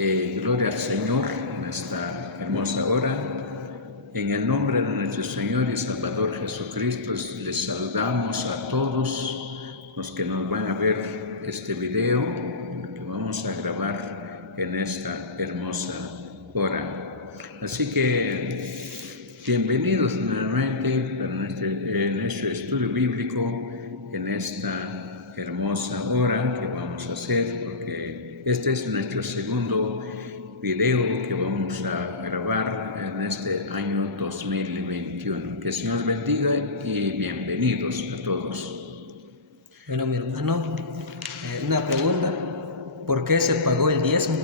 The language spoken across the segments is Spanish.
Gloria al Señor en esta hermosa hora. En el nombre de nuestro Señor y Salvador Jesucristo, les saludamos a todos los que nos van a ver este video que vamos a grabar en esta hermosa hora. Así que bienvenidos nuevamente a nuestro estudio bíblico en esta hermosa hora que vamos a hacer, porque este es nuestro segundo video que vamos a grabar en este año 2021. Que el Señor bendiga y bienvenidos a todos. Bueno, mi hermano, una pregunta: ¿por qué se pagó el diezmo?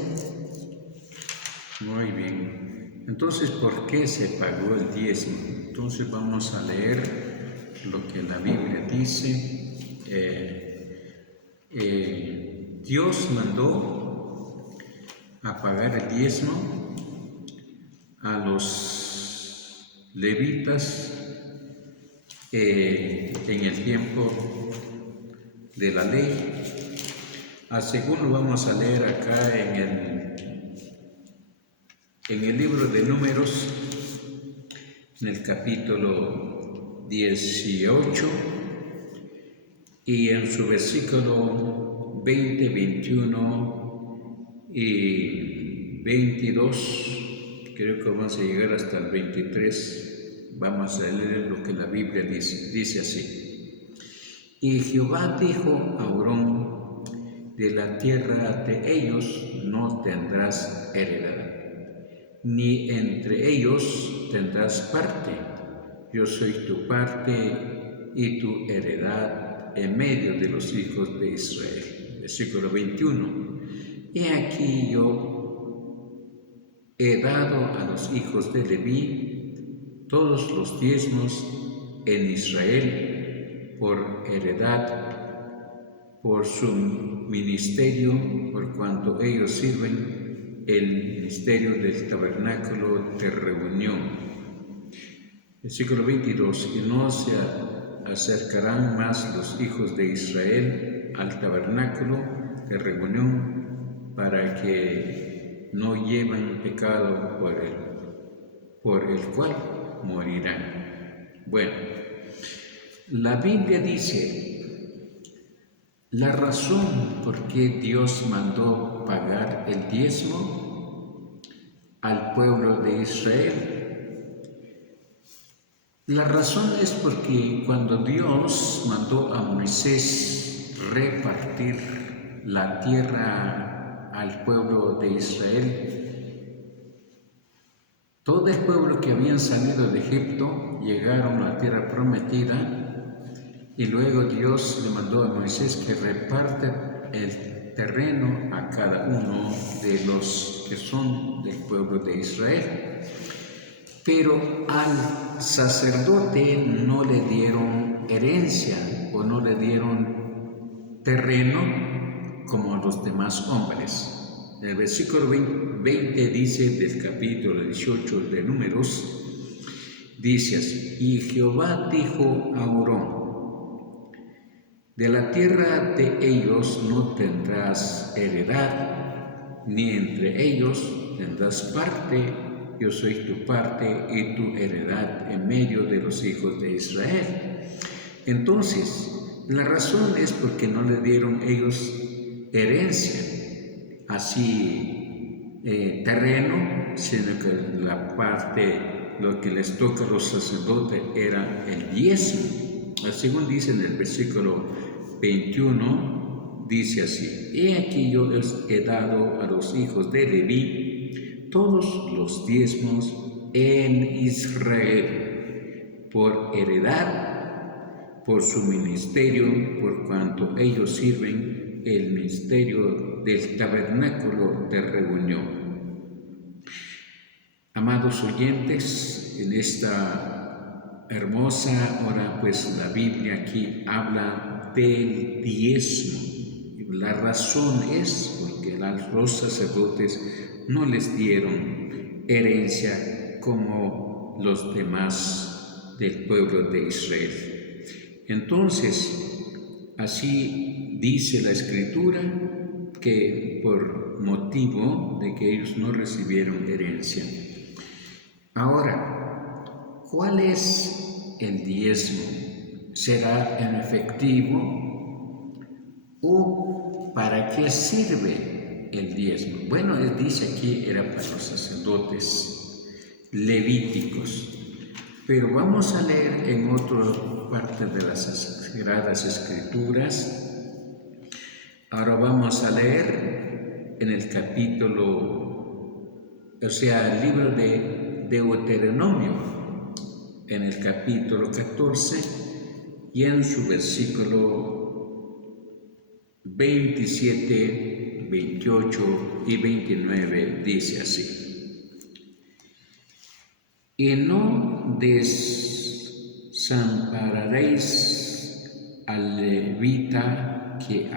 Muy bien. Entonces, ¿por qué se pagó el diezmo? Entonces vamos a leer lo que la Biblia dice. Dios mandó a pagar el diezmo a los levitas en el tiempo de la ley. Según lo vamos a leer acá en el libro de Números, en el capítulo 18 y en su versículo 20, 21 y 22, creo que vamos a llegar hasta el 23, vamos a leer lo que la Biblia dice así. Y Jehová dijo a Aarón: de la tierra de ellos no tendrás heredad, ni entre ellos tendrás parte. Yo soy tu parte y tu heredad en medio de los hijos de Israel. Versículo 21. He aquí yo he dado a los hijos de Leví todos los diezmos en Israel por heredad, por su ministerio, por cuanto ellos sirven el ministerio del tabernáculo de reunión. Versículo 22. Y no se acercarán más los hijos de Israel al tabernáculo de reunión, para que no lleven pecado por el cual morirán. Bueno, la Biblia dice la razón por qué Dios mandó pagar el diezmo al pueblo de Israel. La razón es porque cuando Dios mandó a Moisés repartir la tierra al pueblo de Israel, todo el pueblo que habían salido de Egipto llegaron a la tierra prometida, y luego Dios le mandó a Moisés que reparta el terreno a cada uno de los que son del pueblo de Israel. Pero al sacerdote no le dieron herencia o no le dieron terreno como a los demás hombres. El versículo 20 dice del capítulo 18 de Números, dice así: y Jehová dijo a Aarón: de la tierra de ellos no tendrás heredad, ni entre ellos tendrás parte. Yo soy tu parte y tu heredad en medio de los hijos de Israel. Entonces, la razón es porque no le dieron ellos herencia, así terreno, sino que la parte, lo que les toca a los sacerdotes era el diezmo. Según dice en el versículo 21, dice así: he aquí yo les he dado a los hijos de Leví todos los diezmos en Israel por heredad, por su ministerio, por cuanto ellos sirven el ministerio del tabernáculo de reunión. Amados oyentes, en esta hermosa hora, pues la Biblia aquí habla del diezmo. La razón es porque los sacerdotes no les dieron herencia como los demás del pueblo de Israel. Entonces, así dice la Escritura, que por motivo de que ellos no recibieron herencia. Ahora, ¿cuál es el diezmo? ¿Será en efectivo? ¿O para qué sirve el diezmo? Bueno, él dice aquí era para los sacerdotes levíticos. Pero vamos a leer en otra parte de las Sagradas Escrituras. Ahora vamos a leer en el capítulo, o sea, el libro de Deuteronomio, en el capítulo 14 y en su versículo 27, 28 y 29 dice así. Y no desampararéis al levita que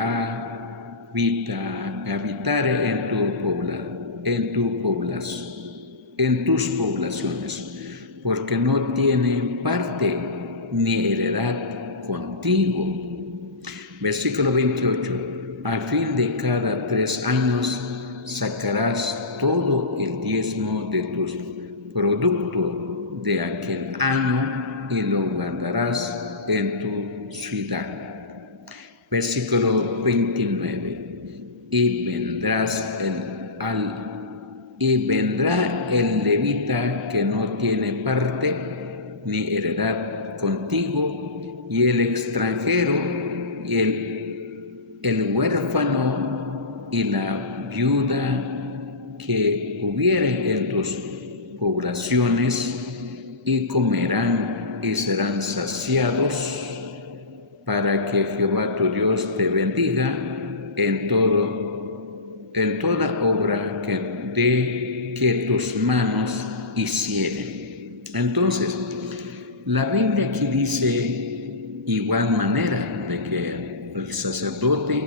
habitare en tus poblaciones, porque no tiene parte ni heredad contigo. Versículo 28. Al fin de cada 3 años sacarás todo el diezmo de tus productos de aquel año y lo guardarás en tu ciudad. Versículo 29. Y vendrá el levita que no tiene parte ni heredad contigo, y el extranjero, y el huérfano, y la viuda que hubiere en tus poblaciones, y comerán y serán saciados, para que Jehová tu Dios te bendiga en toda obra que tus manos hicieren. Entonces, la Biblia aquí dice igual manera de que el sacerdote,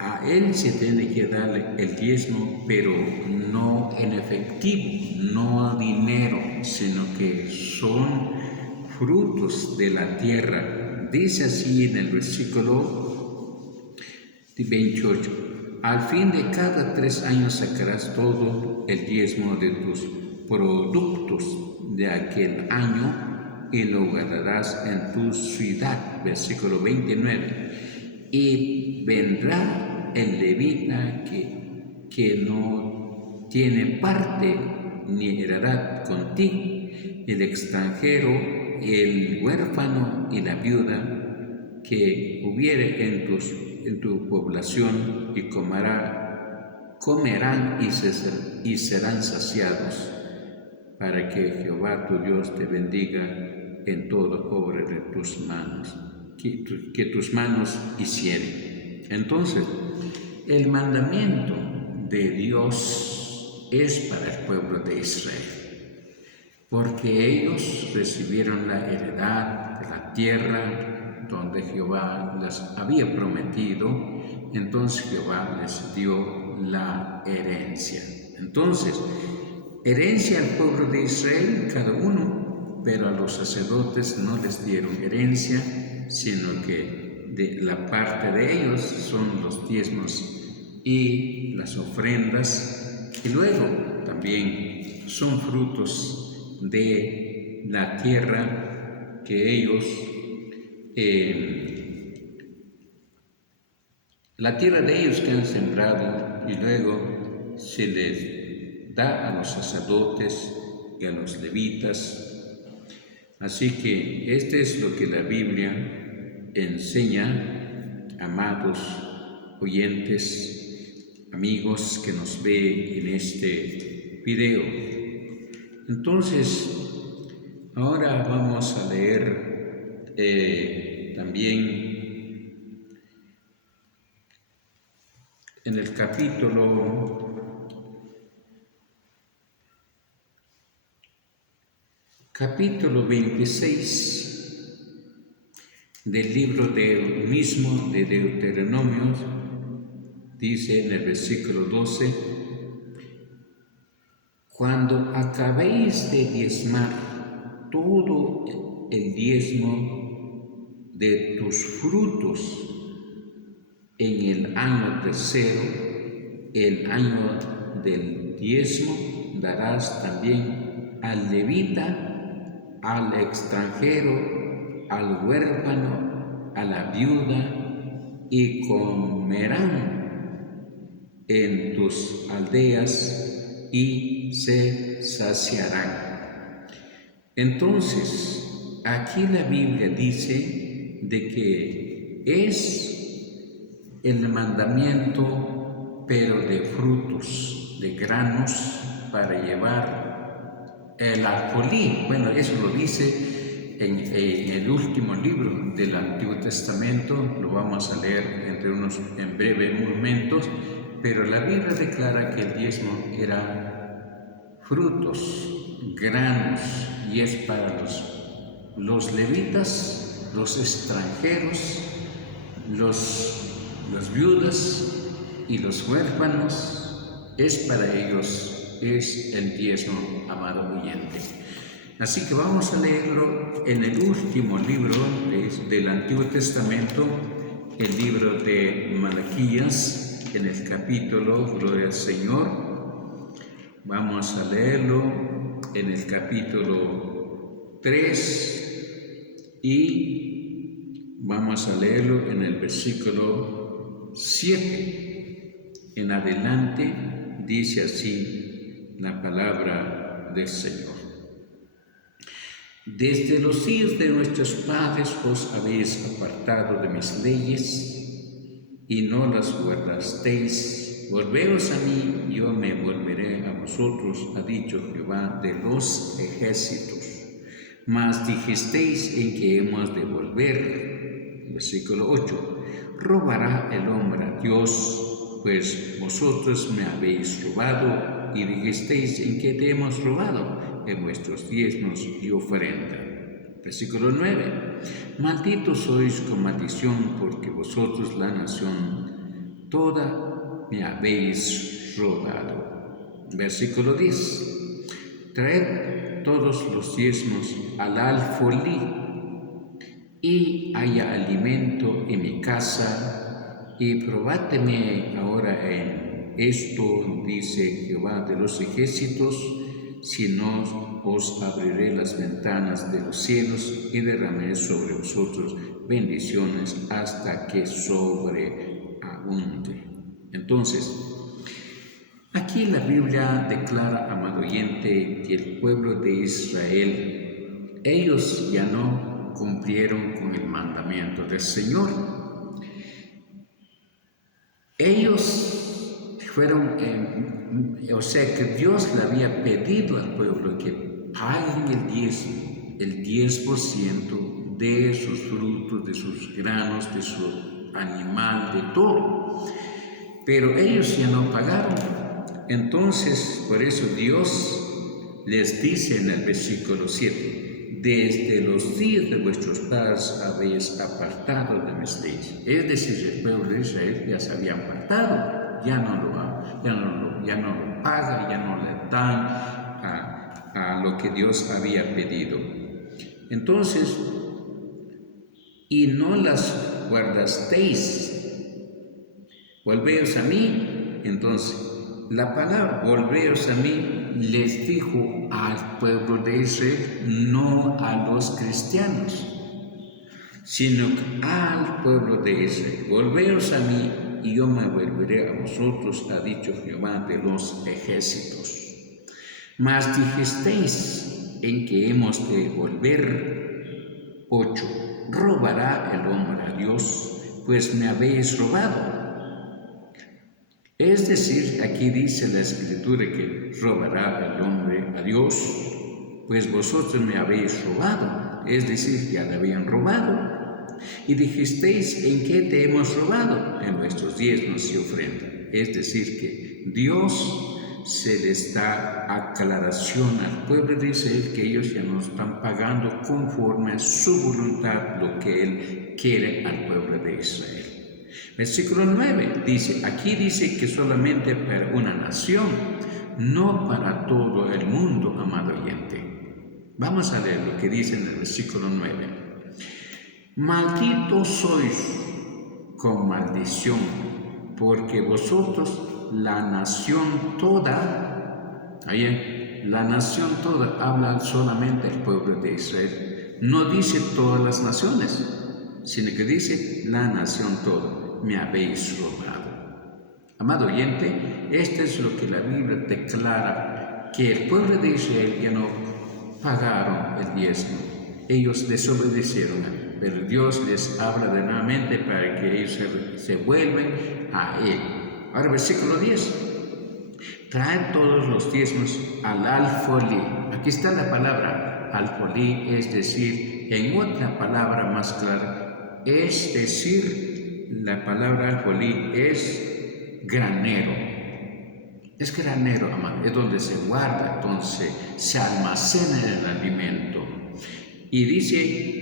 a él se tiene que darle el diezmo, pero no en efectivo, no a dinero, sino que son frutos de la tierra. Dice así en el versículo 28. Al fin de cada 3 años sacarás todo el diezmo de tus productos de aquel año y lo guardarás en tu ciudad. Versículo 29. Y vendrá el levita que no tiene parte ni heredad contigo, el extranjero, el huérfano y la viuda que hubiere en tu población, y comerán y serán saciados, para que Jehová tu Dios te bendiga en toda obra de tus manos, que tus manos hicieren. Entonces, el mandamiento de Dios es para el pueblo de Israel, porque ellos recibieron la heredad de la tierra donde Jehová les había prometido. Entonces Jehová les dio la herencia. Entonces, herencia al pueblo de Israel, cada uno, pero a los sacerdotes no les dieron herencia, sino que de la parte de ellos son los diezmos y las ofrendas, y luego también son frutos de la tierra que ellos, la tierra de ellos que han sembrado, y luego se les da a los sacerdotes y a los levitas. Así que este es lo que la Biblia enseña, amados oyentes, amigos que nos ve en este video. Entonces, ahora vamos a leer también en el capítulo 26 del libro mismo de Deuteronomio. Dice en el versículo 12: cuando acabéis de diezmar todo el diezmo de tus frutos en el año tercero, el año del diezmo, darás también al levita, al extranjero, al huérfano, a la viuda, y comerán en tus aldeas y se saciarán. Entonces, aquí la Biblia dice de que es el mandamiento, pero de frutos, de granos, para llevar el alfolí. Bueno, eso lo dice en el último libro del Antiguo Testamento, lo vamos a leer en breves momentos, pero la Biblia declara que el diezmo era frutos, granos, y es para los levitas, los extranjeros, las viudas y los huérfanos. Es para ellos, es el diezmo, amado oyente. Así que vamos a leerlo en el último libro del Antiguo Testamento, el libro de Malaquías, en el capítulo, gloria al Señor. Vamos a leerlo en el capítulo 3 y vamos a leerlo en el versículo 7. En adelante dice así la palabra del Señor. Desde los días de nuestros padres os habéis apartado de mis leyes y no las guardasteis. Volveos a mí, yo me volveré a vosotros, ha dicho Jehová de los ejércitos. Mas dijisteis en que hemos de volver. Versículo 8. ¿Robará el hombre a Dios? Pues vosotros me habéis robado, y dijisteis en que te hemos robado, en vuestros diezmos y ofrenda. Versículo 9. Malditos sois con maldición, porque vosotros la nación toda me habéis robado. Versículo 10. Traed todos los diezmos al alfolí, y haya alimento en mi casa, y probádme ahora en esto, dice Jehová de los ejércitos, si no os abriré las ventanas de los cielos y derramaré sobre vosotros bendiciones hasta que sobreabunde. Entonces, aquí la Biblia declara, amado oyente, que el pueblo de Israel, ellos ya no cumplieron con el mandamiento del Señor. Ellos fueron, o sea que Dios le había pedido al pueblo que paguen el 10% de sus frutos, de sus granos, de su animal, de todo. Pero ellos ya no pagaron. Entonces, por eso Dios les dice en el versículo 7, desde los días de vuestros padres habéis apartado de mis leyes. Es decir, el pueblo de Israel ya se había apartado, ya no lo paga, ya no le dan a lo que Dios había pedido. Entonces, y no las guardasteis. Volveos a mí. Entonces, la palabra volveos a mí les dijo al pueblo de Israel, no a los cristianos, sino al pueblo de Israel. Volveos a mí y yo me volveré a vosotros, ha dicho Jehová de los ejércitos. Mas dijisteis en que hemos de volver. 8. ¿Robará el hombre a Dios? Pues me habéis robado. Es decir, aquí dice la Escritura que robará el hombre a Dios, pues vosotros me habéis robado. Es decir, ya le habían robado. Y dijisteis, ¿en qué te hemos robado? En vuestros diezmos y ofrenda. Es decir, que Dios se les da aclaración al pueblo de Israel que ellos ya no están pagando conforme a su voluntad lo que Él quiere al pueblo de Israel. Versículo 9 dice, aquí dice que solamente para una nación, no para todo el mundo, amado oyente. Vamos a leer lo que dice en el versículo 9. Malditos sois con maldición, porque vosotros, la nación toda, la nación toda, habla solamente el pueblo de Israel. No dice todas las naciones, sino que dice la nación toda, me habéis robado. Amado oyente, esto es lo que la Biblia declara, que el pueblo de Israel ya no pagaron el diezmo. Ellos desobedecieron, pero Dios les habla de nuevamente para que ellos se vuelven a Él. Ahora, versículo 10. Traed todos los diezmos al alfolí. Aquí está la palabra alfolí, es decir, en otra palabra más clara, es decir, la palabra alfolí es granero. Es granero, amado, es donde se guarda, entonces se almacena el alimento. Y dice,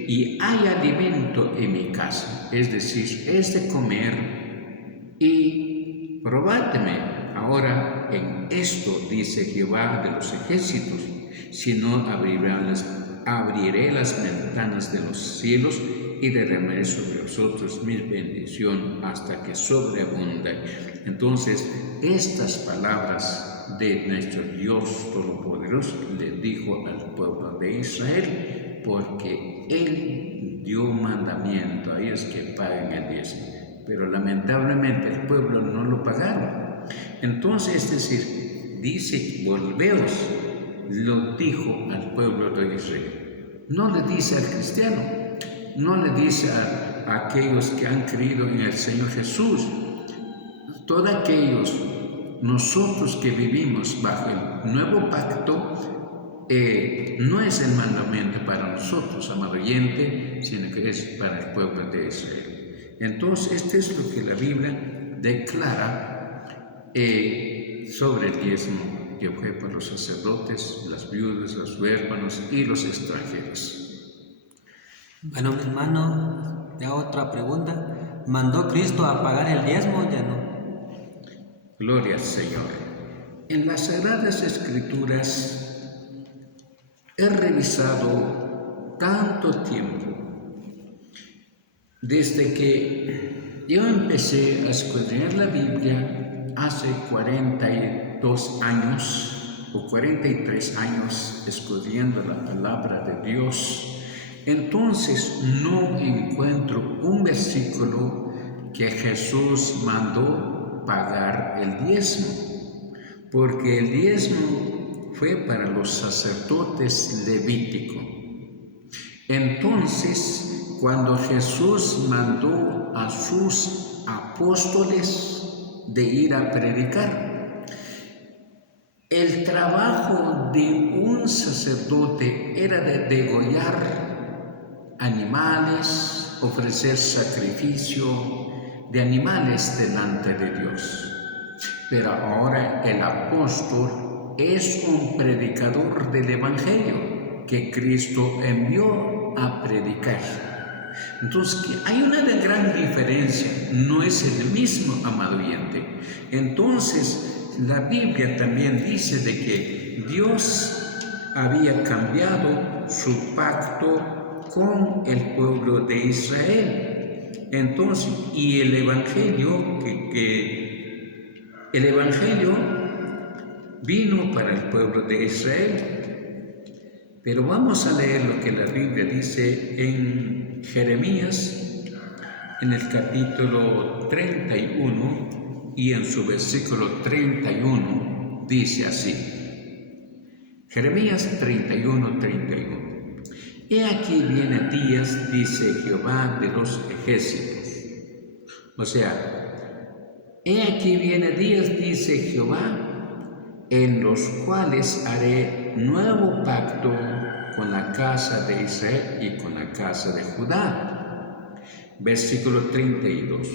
y hay alimento en mi casa, es decir, es de comer, y probádme ahora en esto, dice Jehová de los ejércitos, si no abriré las ventanas de los cielos y derramaré sobre vosotros mi bendición hasta que sobreabunde. Entonces, estas palabras de nuestro Dios Todopoderoso le dijo al pueblo de Israel, porque Él dio mandamiento a ellos que paguen el diezmo, pero lamentablemente el pueblo no lo pagaron. Entonces, es decir, dice, volveos, lo dijo al pueblo de Israel. No le dice al cristiano, no le dice a aquellos que han creído en el Señor Jesús. Todos aquellos, nosotros que vivimos bajo el nuevo pacto, no es el mandamiento para nosotros, amado oyente, sino que es para el pueblo de Israel. Entonces, esto es lo que la Biblia declara sobre el diezmo, que fue para los sacerdotes, las viudas, los huérfanos y los extranjeros. Bueno, mi hermano, ya otra pregunta. ¿Mandó Cristo a pagar el diezmo o ya no? Gloria al Señor. En las Sagradas Escrituras he revisado tanto tiempo, desde que yo empecé a escudriñar la Biblia hace 42 años o 43 años escudriñando la palabra de Dios. Entonces no encuentro un versículo que Jesús mandó pagar el diezmo, porque el diezmo fue para los sacerdotes levíticos. Entonces, cuando Jesús mandó a sus apóstoles de ir a predicar, el trabajo de un sacerdote era de degollar animales, ofrecer sacrificio de animales delante de Dios. Pero ahora el apóstol es un predicador del Evangelio que Cristo envió a predicar. Entonces, hay una gran diferencia, no es el mismo, amado oyente. Entonces, la Biblia también dice de que Dios había cambiado su pacto con el pueblo de Israel. Entonces, y el Evangelio, el Evangelio vino para el pueblo de Israel. Pero vamos a leer lo que la Biblia dice en Jeremías, en el capítulo 31 y en su versículo 31, dice así. Jeremías 31, 31. He aquí viene días, dice Jehová de los ejércitos. O sea, he aquí viene días, dice Jehová, en los cuales haré nuevo pacto con la casa de Israel y con la casa de Judá. Versículo 32.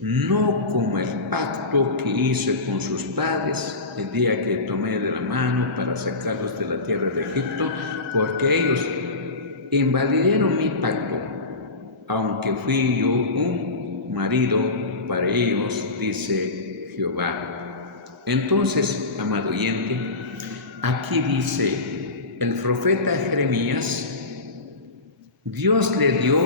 No como el pacto que hice con sus padres el día que tomé de la mano para sacarlos de la tierra de Egipto, porque ellos invadieron mi pacto, aunque fui yo un marido para ellos, dice Jehová. Entonces, amado oyente, aquí dice el profeta Jeremías, Dios le dio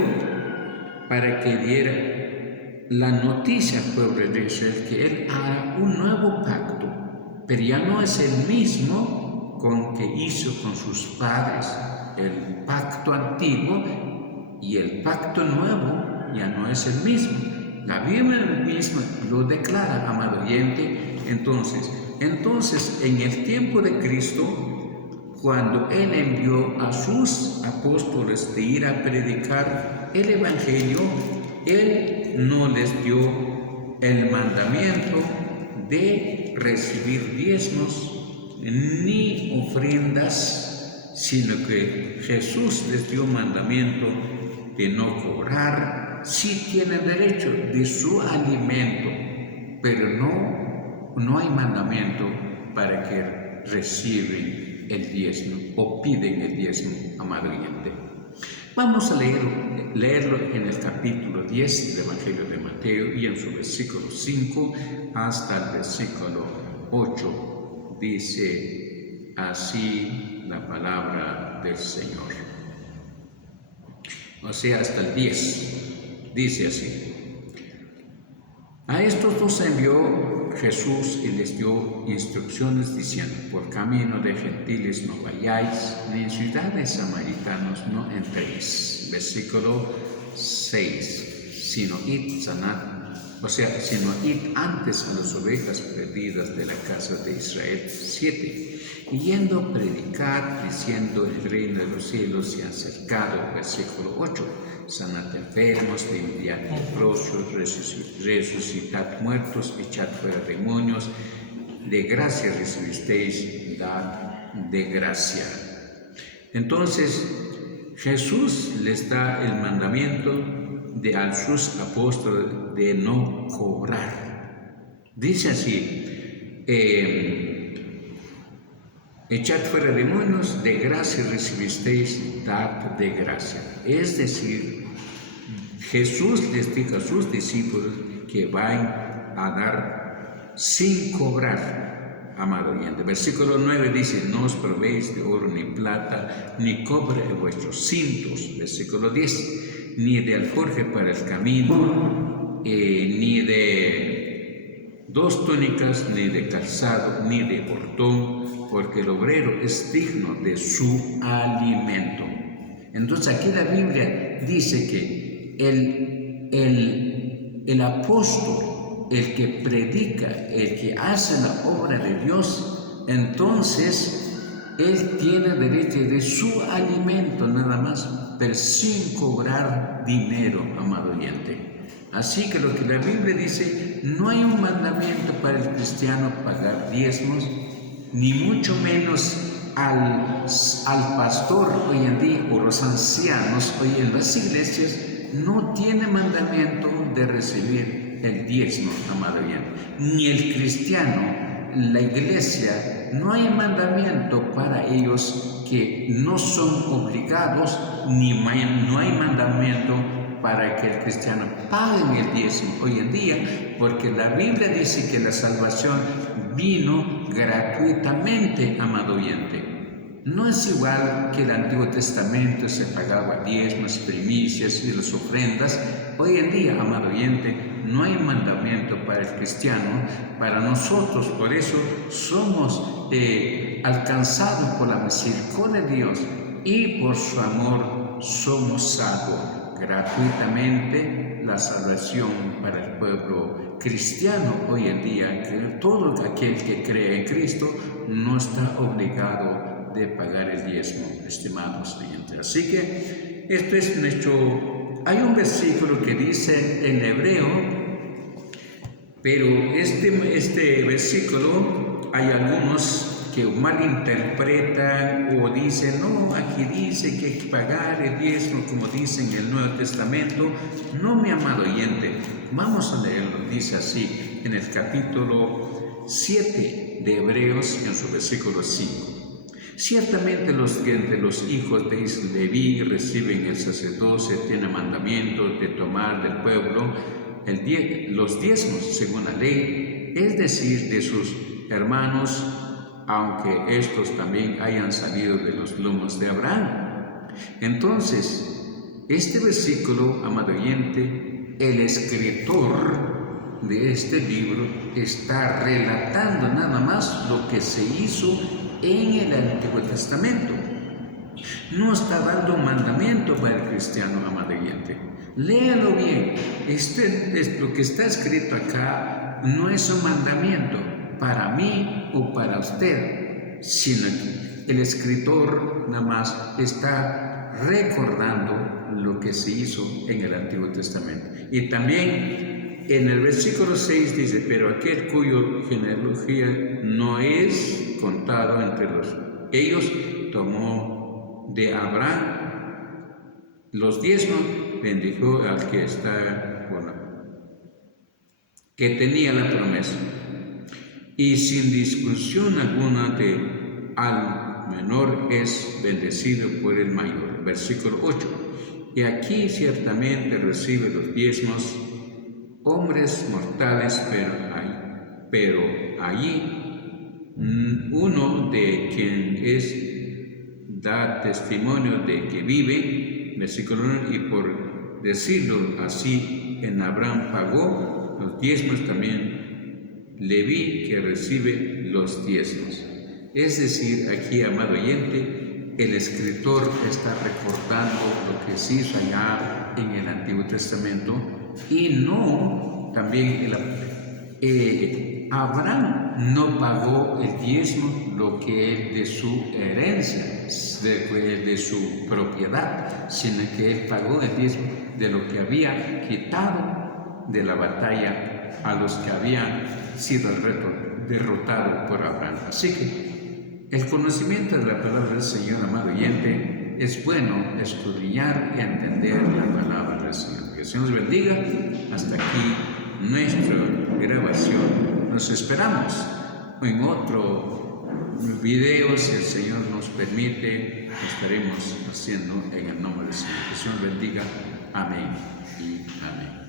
para que diera la noticia al pueblo de Israel que Él hará un nuevo pacto, pero ya no es el mismo con que hizo con sus padres. El pacto antiguo y el pacto nuevo ya no es el mismo. La Biblia misma lo declara, amado oyente. Entonces, en el tiempo de Cristo, cuando Él envió a sus apóstoles de ir a predicar el Evangelio, Él no les dio el mandamiento de recibir diezmos ni ofrendas, sino que Jesús les dio mandamiento de no cobrar. Sí tienen derecho de su alimento, pero no hay mandamiento para que reciben el diezmo o piden el diezmo, amado oyente. Vamos a leerlo en el capítulo 10 del Evangelio de Mateo y en su versículo 5 hasta el versículo 8. Dice así la palabra del Señor. O sea, hasta el 10. Dice así: a estos dos envió Jesús y les dio instrucciones diciendo: por camino de gentiles no vayáis, ni en ciudades samaritanos no entréis. Versículo 6: sino id antes a las ovejas perdidas de la casa de Israel. 7: y yendo a predicar, diciendo: el reino de los cielos se ha acercado. Versículo 8: sanad enfermos, limpiad leprosos, resucitad muertos, echad fuera demonios, de gracia recibisteis, dad de gracia. Entonces Jesús les da el mandamiento a sus apóstoles de no cobrar. Dice así: echad fuera demonios, de gracia recibisteis, dad de gracia. Es decir, Jesús les dijo a sus discípulos que van a dar sin cobrar, amado oyente. Versículo 9 dice: no os probéis de oro ni plata, ni cobre en vuestros cintos. Versículo 10: ni de alforje para el camino, ni de 2 túnicas, ni de calzado, ni de bordón, porque el obrero es digno de su alimento. Entonces aquí la Biblia dice que el apóstol, el que predica, el que hace la obra de Dios, entonces él tiene derecho de su alimento nada más, pero sin cobrar dinero, amado oyente. Así que lo que la Biblia dice, no hay un mandamiento para el cristiano pagar diezmos, ni mucho menos al pastor hoy en día o los ancianos hoy en las iglesias no tiene mandamiento de recibir el diezmo, amado oyente. Ni el cristiano, la iglesia, no hay mandamiento para ellos que no son obligados, no hay mandamiento para que el cristiano pague el diezmo hoy en día, porque la Biblia dice que la salvación vino gratuitamente, amado oyente. No es igual que el Antiguo Testamento se pagaba diezmos, primicias y las ofrendas. Hoy en día, amado oyente, no hay mandamiento para el cristiano, para nosotros. Por eso somos alcanzados por la misericordia de Dios y por su amor somos salvos. Gratuitamente la salvación para el pueblo cristiano hoy en día, que todo aquel que cree en Cristo no está obligado de pagar el diezmo, estimados oyentes. Así que esto es nuestro. Hay un versículo que dice en hebreo, pero este versículo hay algunos que malinterpretan o dicen: no, aquí dice que hay que pagar el diezmo como dice en el Nuevo Testamento. No, mi amado oyente, vamos a leerlo. Dice así en el capítulo 7 de Hebreos, en su versículo 5. Ciertamente los que entre los hijos de Leví reciben el sacerdocio tienen mandamiento de tomar del pueblo los diezmos según la ley, es decir, de sus hermanos, aunque estos también hayan salido de los lomos de Abraham. Entonces, este versículo, amado oyente, el escritor de este libro está relatando nada más lo que se hizo en el Antiguo Testamento. No está dando un mandamiento para el cristiano, amado oyente. Léalo bien. Lo que está escrito acá no es un mandamiento para mí o para usted, sino que el escritor nada más está recordando lo que se hizo en el Antiguo Testamento. Y también en el versículo 6 dice, pero aquel cuyo genealogía no es contado entre ellos, tomó de Abraham los diezmos, bendijo al que está, que tenía la promesa. Y sin discusión alguna al menor es bendecido por el mayor. Versículo 8. Y aquí ciertamente recibe los diezmos hombres mortales, pero allí uno de quien da testimonio de que vive, versículo 1, y por decirlo así, en Abraham pagó los diezmos, también Leví que recibe los diezmos. Es decir, aquí, amado oyente, el escritor está recordando lo que se hizo allá en el Antiguo Testamento y no también Abraham no pagó el diezmo, lo que es de su herencia, de su propiedad, sino que él pagó el diezmo de lo que había quitado de la batalla a los que habían sido derrotados por Abraham. Así que el conocimiento de la palabra del Señor, amado oyente, es bueno escudriñar y entender la palabra del Señor. Que el Señor nos bendiga. Hasta aquí nuestra grabación. Nos esperamos en otro video, si el Señor nos permite, estaremos haciendo en el nombre del Señor. Que el Señor bendiga. Amén y amén.